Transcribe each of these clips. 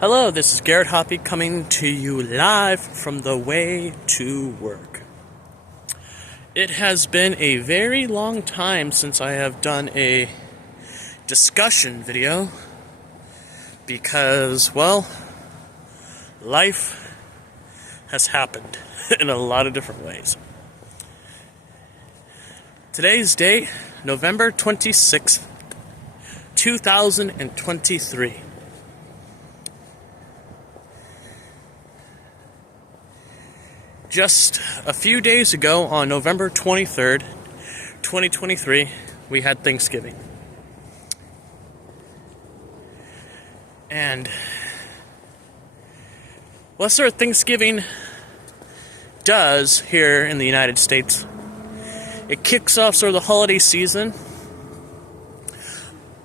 Hello, this is Garrett Hoppy coming to you live from the way to work. It has been a very long time since I have done a discussion video because, well, life has happened in a lot of different ways. Today's date, November 26th, 2023. Just a few days ago, on November 23rd, 2023, we had Thanksgiving. And what sort of Thanksgiving does here in the United States, it kicks off sort of the holiday season,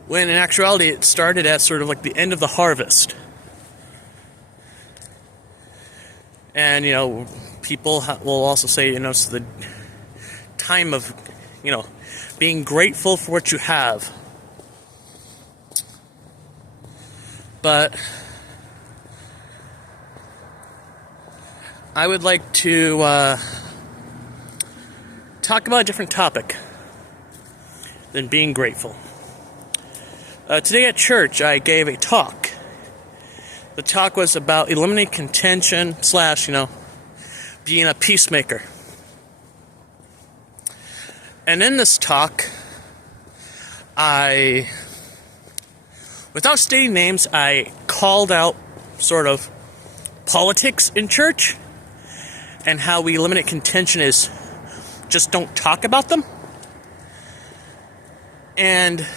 when in actuality it started at sort of like the end of the harvest. And, people will also say, it's the time of, being grateful for what you have. But I would like to talk about a different topic than being grateful. Today at church, I gave a talk. The talk was about eliminating contention / being a peacemaker. And in this talk, without stating names, I called out sort of politics in church and how we eliminate contention is just don't talk about them. And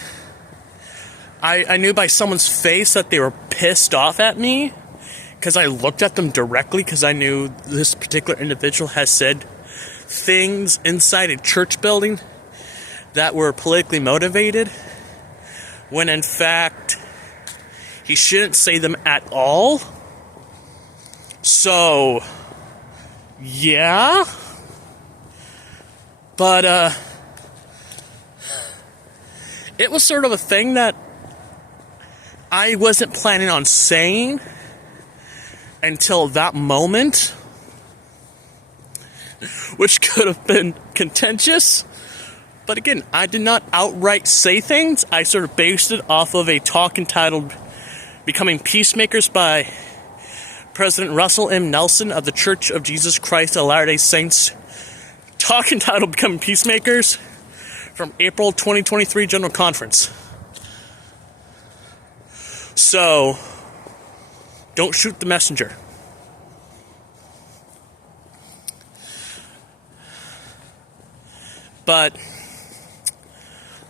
I knew by someone's face that they were pissed off at me because I looked at them directly because I knew this particular individual has said things inside a church building that were politically motivated when in fact he shouldn't say them at all. So, yeah. But, it was sort of a thing that I wasn't planning on saying until that moment, which could have been contentious. But again, I did not outright say things. I sort of based it off of a talk entitled Becoming Peacemakers by President Russell M. Nelson of the Church of Jesus Christ of Latter-day Saints. Talk entitled Becoming Peacemakers from April 2023 General Conference. So, don't shoot the messenger. But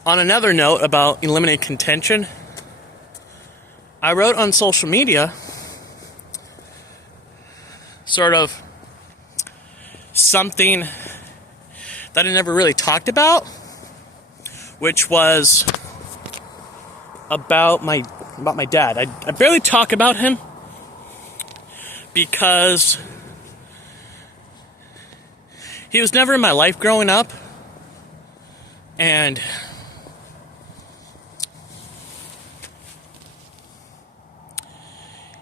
on another note about eliminating contention, I wrote on social media sort of something that I never really talked about, which was about my dad. I barely talk about him because he was never in my life growing up, and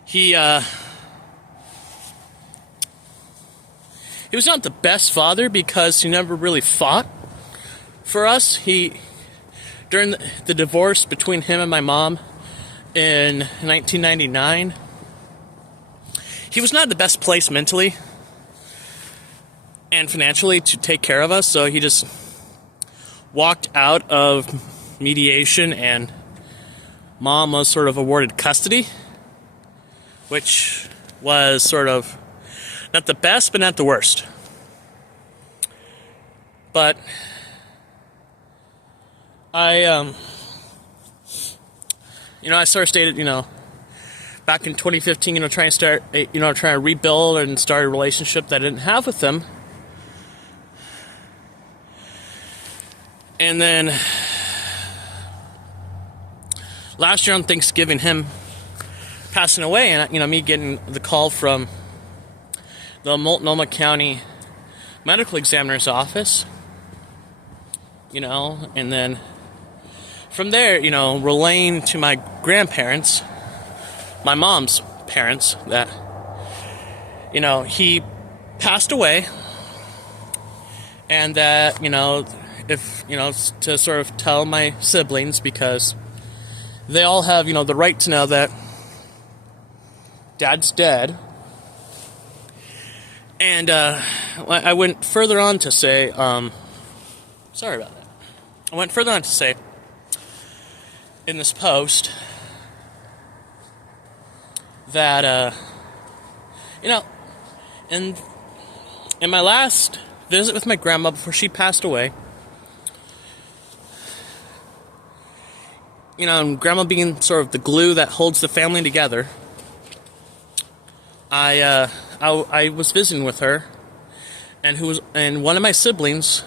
he was not the best father because he never really fought for us. During the divorce between him and my mom in 1999, he was not in the best place mentally and financially to take care of us, so he just walked out of mediation and mom was sort of awarded custody, which was sort of not the best but not the worst. But I sort of stated, back in 2015, trying to rebuild and start a relationship that I didn't have with them. And then last year on Thanksgiving, him passing away, and me getting the call from the Multnomah County Medical Examiner's Office, and then from there, relaying to my grandparents my mom's parents that, he passed away, and that, if, to sort of tell my siblings, because they all have, the right to know that Dad's dead. And I went further on to say, sorry about that. I went further on to say, in this post, that, in my last visit with my grandma before she passed away, and grandma being sort of the glue that holds the family together, I was visiting with her, and one of my siblings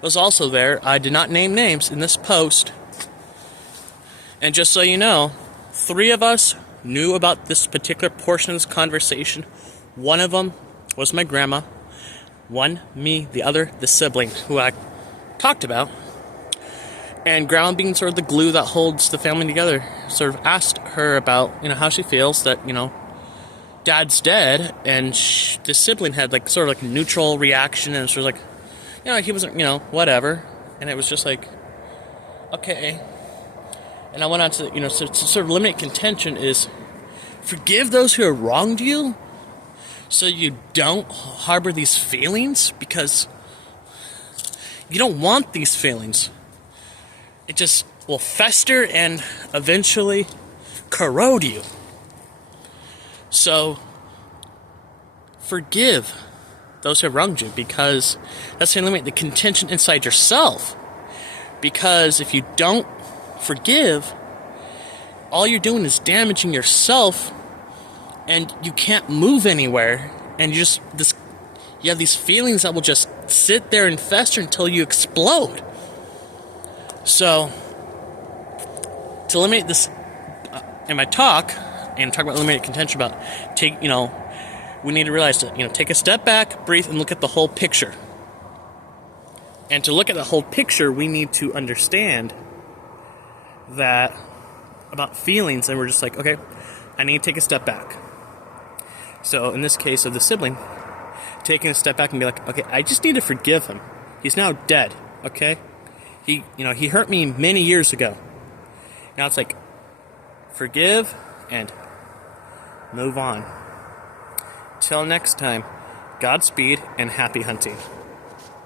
was also there. I did not name names in this post, and just so you know, 3 of us knew about this particular portion of this conversation. One of them was my grandma, one me, the other the sibling who I talked about. And grandma, being sort of the glue that holds the family together, sort of asked her about, how she feels that, Dad's dead, and this sibling had sort of a neutral reaction, and she was like, he wasn't, whatever, and it was just like, okay. And I went on to, to sort of eliminate contention is forgive those who have wronged you, so you don't harbor these feelings, because you don't want these feelings. It just will fester and eventually corrode you. So, forgive those who have wronged you, because that's going to eliminate the contention inside yourself. Because if you don't forgive, all you're doing is damaging yourself, and you can't move anywhere, and you have these feelings that will just sit there and fester until you explode. So, to eliminate this in my talk, and talk about eliminating contention, about we need to realize that, take a step back, breathe, and look at the whole picture. And to look at the whole picture, we need to understand that about feelings, and we're just like, okay, I need to take a step back. So in this case of the sibling, taking a step back and be like, okay, I just need to forgive him. He's now dead, okay? He hurt me many years ago. Now it's like, forgive and move on. Till next time, Godspeed and happy hunting.